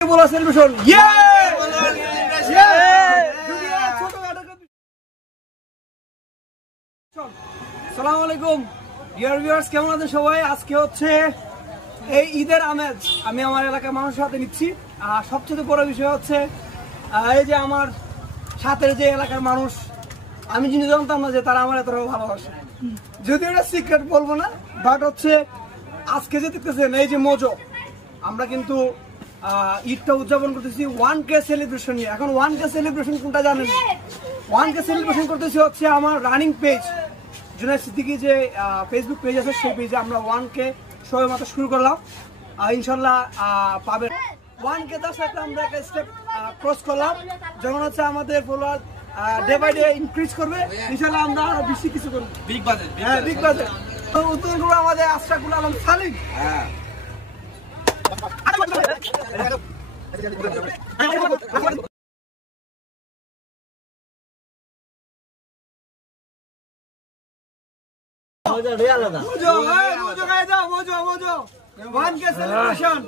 बोला सेलिब्रेशन ये আসসালামু আলাইকুম ডিয়ার ভিউয়ার্স, কেমন আছেন সবাই? আজকে হচ্ছে এই ঈদের আমেজ আমি আমার এলাকার মানুষের সাথে নিচ্ছি। আর সবচেয়ে বড় বিষয় হচ্ছে এই যে আমার সাথে যে এলাকার মানুষ, আমি যিনি জানতাম না যে তারা আমার এতটাও ভালোবাসে। যদিও এটা সিক্রেট বলবো না, বাট হচ্ছে আজকে যে দেখতেছেন এই যে মজো, আমরা কিন্তু ঈদটা উদযাপন করতেছি 1K সেলিব্রেশন নিয়ে। এখন 1K সেলিব্রেশন কোনটা জানেন? 1K সেলিব্রেশন করতেছি হচ্ছে আমার রানিং পেজ জুনায়েদ সিদ্দিকী যে ফেসবুক পেজ আছে, সেই পেজে আমরা 1K সবাই মাত্র শুরু করলাম। ইনশাল্লাহ পাবেন 1K তার সাথে আমরা একটা স্টেপ ক্রস করলাম, যখন হচ্ছে আমাদের follower day by day increase করবে। ইনশাল্লাহ আমরা আরো বেশি কিছু করবো, বিগ বাজেট। হ্যাঁ, বিগ বাজেট। তো উত্তর করবো আমাদের আশরাফুল আলম সালিম। হ্যাঁ, মজা রে আলাদা। মজা, মজা গায়ে যাও, মজা মজা 1K সেলিব্রেশন।